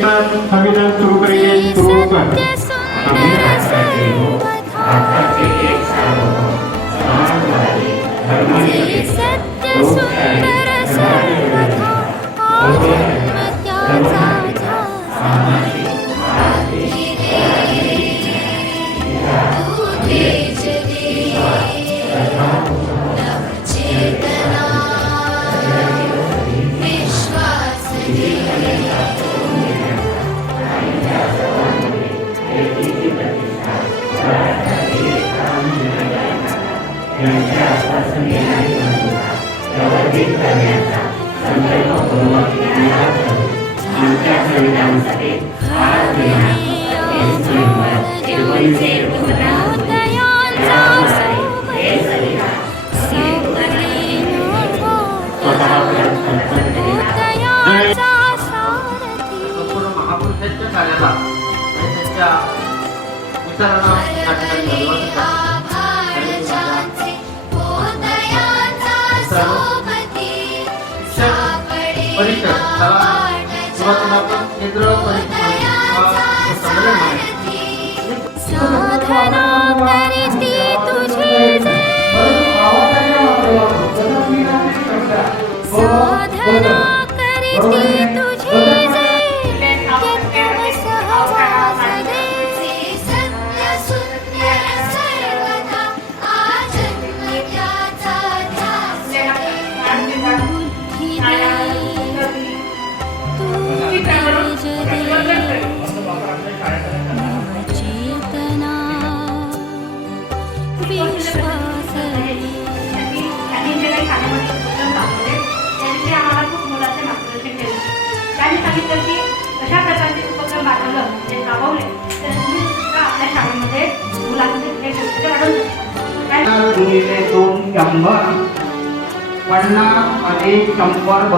संविधान सुरू करेंगे, सुरू कर।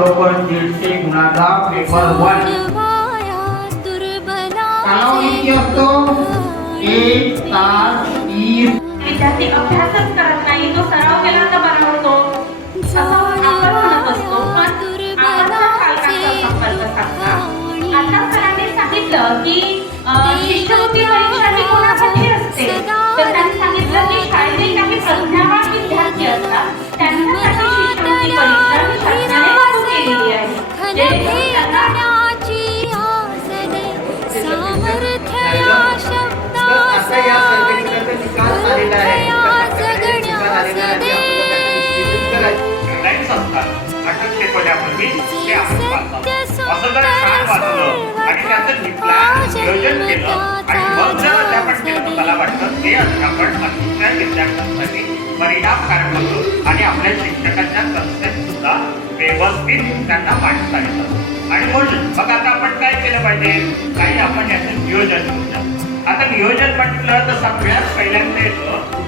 बरोबर 150 गुणाचा पेपर 1 कालावधी असतो 1 तास 30 विद्यार्थी अभ्यासच करत नाही, तो सराव केला तर बरा होतो असं आपण म्हणत असतो. पण आपण पालकांचा संपर्क साधला. आता सरांनी सांगितलं की शिष्यवृत्ती परीक्षा ही कोणासाठी असते, तर त्यांनी सांगितलं की शाळेतील काही प्रज्ञावान विद्यार्थी असतात त्यांच्यासाठी शिष्यवृत्ती परीक्षा ही शासनाने लागू केलेली आहे. जे त्यांना नियोजन केलं आणि मग जर अध्यापन केलं तर मला वाटतं ते अध्यापन अतिशय विद्यार्थ्यांसाठी परिणामकारक होतं आणि आपल्या शिक्षकांच्या कन्सेप्ट सुद्धा व्यवस्थित त्यांना मांडता येतं. आणि म्हणून मग आता आपण काय केलं पाहिजे, काही आपण याचं नियोजन केलं. आता नियोजन म्हटलं तर सगळ्यात पहिल्यांदा येतं